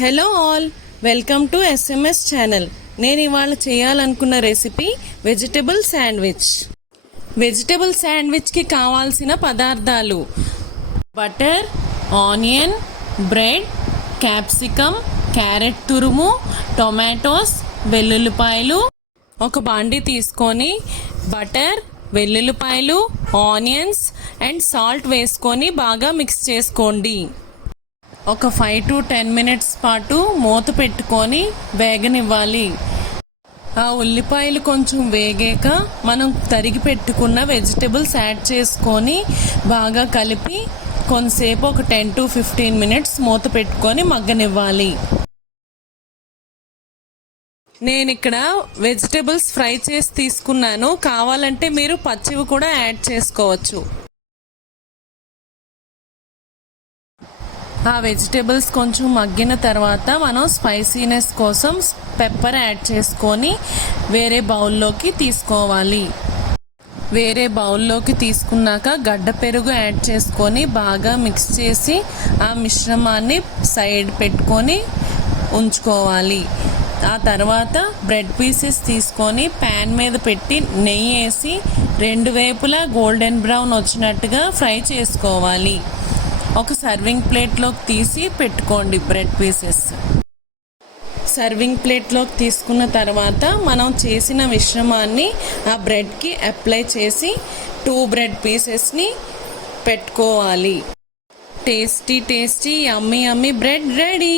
Hello all, welcome to SMS channel. నేను ఇవాళ చేయాలనుకున్న రెసిపీ వెజిటబుల్ శాండ్విచ్. వెజిటబుల్ శాండ్విచ్కి కావాల్సిన పదార్థాలు: butter, onion, bread, capsicum, carrot తురుము, టొమాటోస్, వెల్లుల్లిపాయలు. ఒక బాండి తీసుకొని బటర్, వెల్లుల్లిపాయలు, ఆనియన్స్ అండ్ సాల్ట్ వేసుకొని బాగా మిక్స్ చేసుకోండి. ఒక 5 to 10 minutes పాటు మూత పెట్టుకొని వేగనివ్వాలి. ఆ ఉల్లిపాయలు కొంచెం వేగాక మనం తరిగి పెట్టుకున్న వెజిటబుల్స్ యాడ్ చేసుకొని బాగా కలిపి కొంతసేపు ఒక 10 to 15 minutes మూత పెట్టుకొని మగ్గనివ్వాలి. నేను ఇక్కడ వెజిటబుల్స్ ఫ్రై చేసి తీసుకున్నాను, కావాలంటే మీరు పచ్చివి కూడా యాడ్ చేసుకోవచ్చు. ఆ వెజిటేబుల్స్ కొంచెం మగ్గిన తర్వాత మనం స్పైసీనెస్ కోసం పెప్పర్ యాడ్ చేసుకొని వేరే బౌల్లోకి తీసుకోవాలి. వేరే బౌల్లోకి తీసుకున్నాక గడ్డ పెరుగు యాడ్ చేసుకొని బాగా మిక్స్ చేసి ఆ మిశ్రమాన్ని సైడ్ పెట్టుకొని ఉంచుకోవాలి. ఆ తర్వాత బ్రెడ్ పీసెస్ తీసుకొని ప్యాన్ మీద పెట్టి నెయ్యి వేసి రెండు వైపులా గోల్డెన్ బ్రౌన్ వచ్చినట్టుగా ఫ్రై చేసుకోవాలి. ఒక సర్వింగ్ ప్లేట్లోకి తీసి పెట్టుకోండి బ్రెడ్ పీసెస్. సర్వింగ్ ప్లేట్లోకి తీసుకున్న తర్వాత మనం చేసిన మిశ్రమాన్ని ఆ బ్రెడ్కి అప్లై చేసి 2 బ్రెడ్ పీసెస్ని పెట్టుకోవాలి. టేస్టీ యమ్మీ బ్రెడ్ రెడీ.